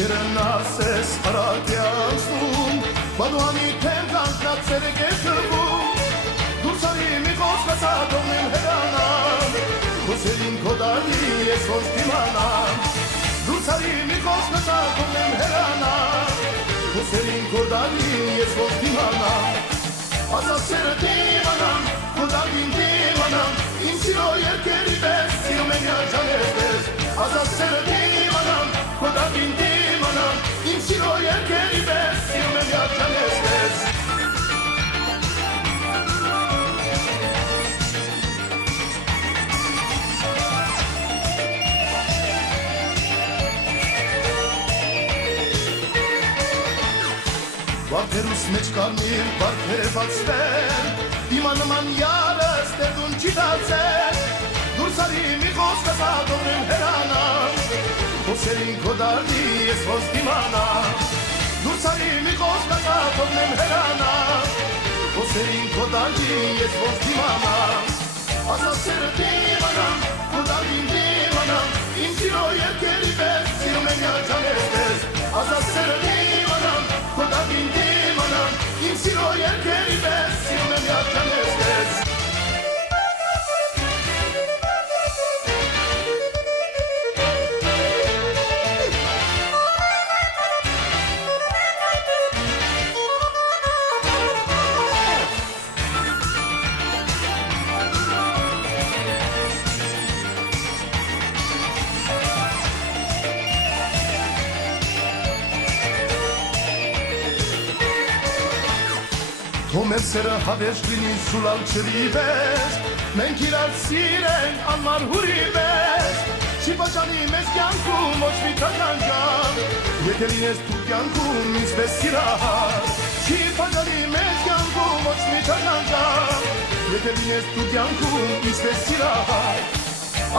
Չերնասես հրատյանցնում Բադուանի թեմ կանքնացեր է կեշվում Դուրսարի մի խոսկացա դողնեմ հերանամ Հոսերին կոդալի ես ոնց դիմանամ Դուրսարի մի խոսկացա դողնեմ հերանամ Հոսերին կոդալի ես ոնց դիմանամ Ասասերը դիմանամ, կոդալին դիմանամ Իմ սիրո երկերի պես, սիրում են յաջաներ պես Ասասերը դիմանամ, կոդալին դիմանամ Իմ սիրո երկերի պես, սիրում են յաջաներ պես Վարդերուս մեջ կարմիր, վարդերվածվեր Հիմա նման յարս տերդուն չի դարձեր Դուրսարի մի խոսկացա դողնեմ հերանամ Հոսերին կոդալի ես ոնց դիմանամ Դուրսարի մի խոսկացա դողնեմ հերանամ Հոսերին կոդալի ես ոնց դիմանամ Ասասերը դիմանամ, կոդալին դիմանամ Իմ սիրո երկերի պես, սիրում են յաջաներ պես Ասասերը դիմանամ, կոդալին դիմանամ Իմ սիրո երկերի պես, սիրում եմ յաջաներ պես Թո մեր սերը հավերժ լինի սուլալ չրի պես Մենք իրար սիրենք անմար հուրի պես Չի բաժանի մեզ կյանքում ոչ մի թականջան Եթե լինես դու կյանքում ինձպես սիրահար Չի բաժանի մեզ կյանքում ոչ մի թականջան Եթե լինես դու կյանքում ինձպես սիրահար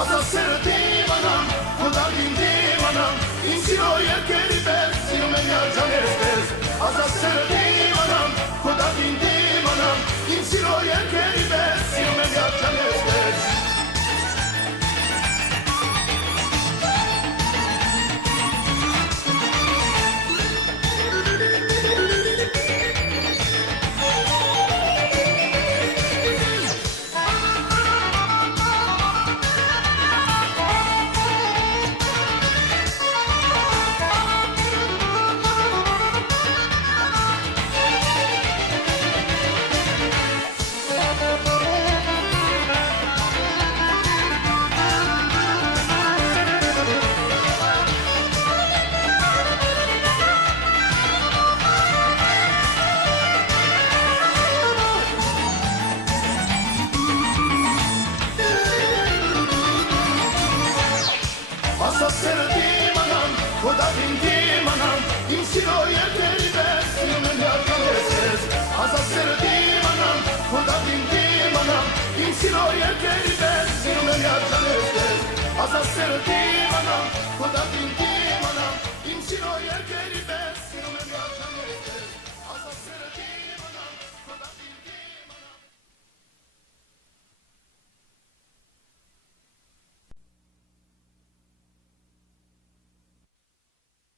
Ասասերը դիմանամ, կոդալին դիմանամ Իմ սիրո երկերի պես, սիրում են յաջաներ պես Ասասերը դիմանամ, կոդալին դիմանամ Իմ սիրո երկերի պես, սիրում են յաջաներ պես Ասասերը դիմանամ, կոդալին դիմանամ Իմ սիրո երկերի պես, սիրում են յաջաներ պես Ասասերը դիմանամ, կոդալին դիմանամ Իմ սիրո երկերի պես, սիրում են յաջաներ պես Ասասերը դիմանամ, կոդալին